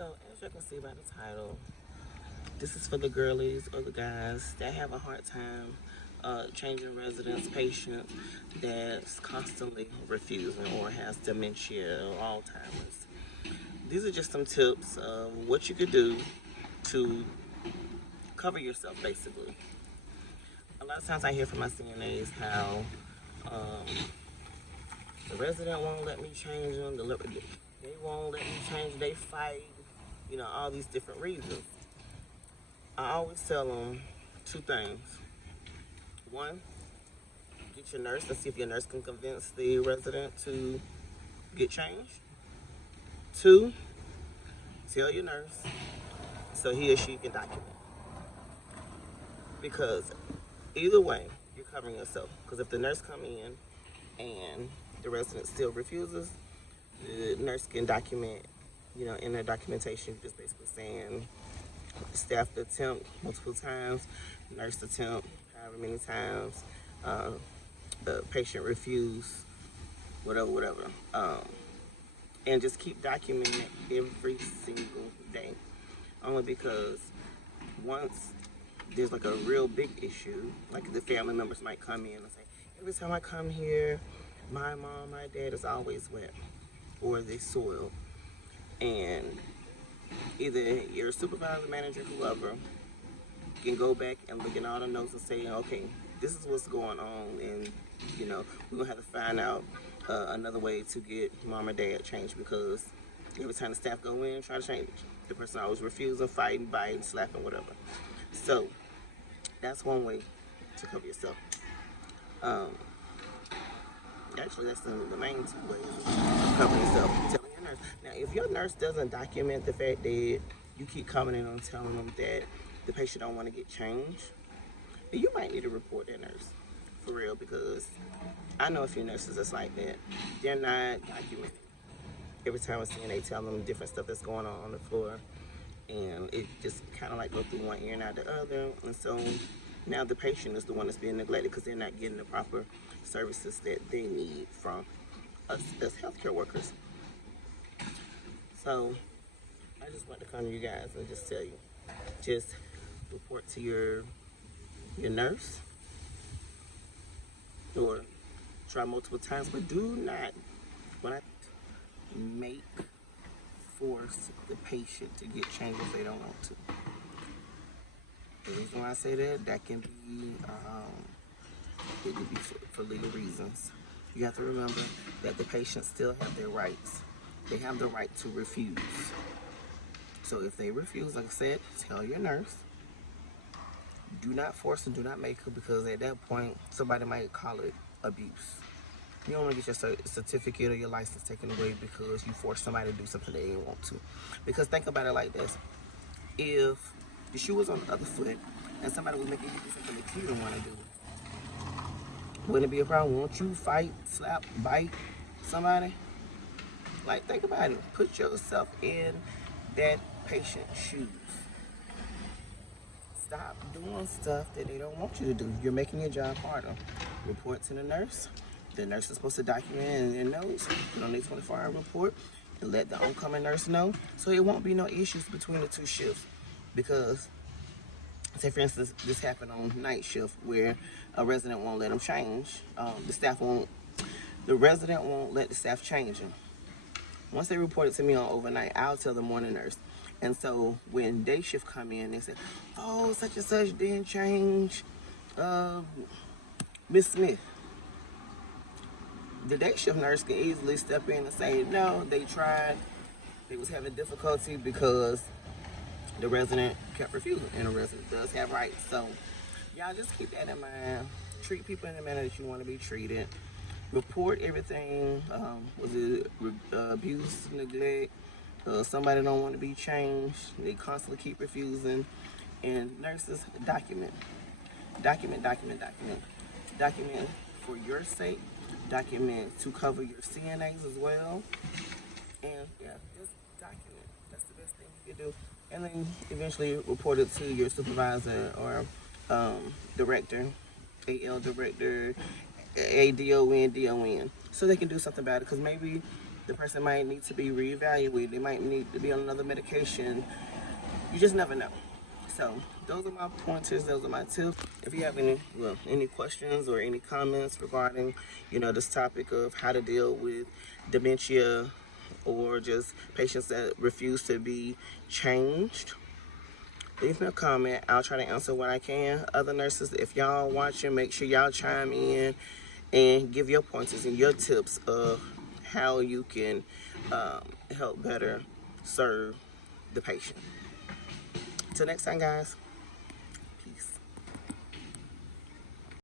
So, as you can see by the title, this is for the girlies or the guys that have a hard time changing residence, patients that's constantly refusing or has dementia or Alzheimer's. These are just some tips of what you could do to cover yourself, basically. A lot of times I hear from my CNAs how um, the resident won't let me change them, they won't let me change, they fight, all these different reasons. I always tell them two things. One, get your nurse and see if your nurse can convince the resident to get changed. Two, tell your nurse so he or she can document. Because either way, you're covering yourself. Because if the nurse come in and the resident still refuses, the nurse can document, in their documentation, just basically saying staff attempt multiple times, nurse attempt however many times, the patient refused, whatever. And just keep documenting it every single day. Only because once there's like a real big issue, like the family members might come in and say, every time I come here, my mom, my dad is always wet or they soil. And either your supervisor, manager, whoever, can go back and look at all the notes and say, okay, this is what's going on, and we're gonna have to find out another way to get mom or dad changed, because every time the staff go in try to change, the person always refusing, fighting, biting, slapping, whatever. So that's one way to cover yourself. Um, Actually, that's the main two ways of covering yourself. Telling your nurse. Now, if your nurse doesn't document the fact that you keep coming in on telling them that the patient don't want to get changed, then you might need to report that nurse for real, because I know a few nurses that's like that. They're not documenting. Every time I see them, they tell them different stuff that's going on the floor, and it just kind of like go through one ear and out the other, and so now the patient is the one that's being neglected because they're not getting the proper services that they need from us as healthcare workers. So I just want to come to you guys and just tell you, just report to your nurse, or try multiple times, but do not, when I make force the patient to get changed if they don't want to. The reason why I say that can be, it could be for legal reasons. You have to remember that the patients still have their rights. They have the right to refuse. So if they refuse, like I said, tell your nurse. Do not force and do not make her, because at that point, somebody might call it abuse. You don't want to get your certificate or your license taken away because you forced somebody to do something they didn't want to. Because think about it like this. If the shoe was on the other foot and somebody was making you do something that you didn't want to do, wouldn't it be a problem? Won't you fight, slap, bite somebody? Like, think about it. Put yourself in that patient's shoes. Stop doing stuff that they don't want you to do. You're making your job harder. Report to the nurse. The nurse is supposed to document in their notes, put on their 24-hour report, and let the oncoming nurse know, so it won't be no issues between the two shifts. Because, say for instance, this happened on night shift where a resident won't let them change. The resident won't let the staff change them. Once they report it to me on overnight, I'll tell the morning nurse. And so when day shift come in, they say, oh, such and such didn't change Miss Smith. The day shift nurse can easily step in and say, no, they tried. They was having difficulty because the resident kept refusing, and the resident does have rights. So y'all just keep that in mind. Treat people in the manner that you want to be treated. Report everything. Was it abuse, neglect? Somebody don't want to be changed. They constantly keep refusing. And nurses, document. Document, document, document. Document for your sake. Document to cover your CNAs as well. And yeah, just document. That's the best thing you can do. And then eventually report it to your supervisor or director, AL director, ADON, DON, so they can do something about it. Because maybe The person might need to be reevaluated. They might need to be on another medication. You just never know. So those are my pointers. Those are my tips. If you have any questions or any comments regarding, this topic of how to deal with dementia or just patients that refuse to be changed, leave me a comment. I'll try to answer what I can. Other nurses, if y'all watching, make sure y'all chime in and give your pointers and your tips of how you can help better serve the patient. Till next time, guys.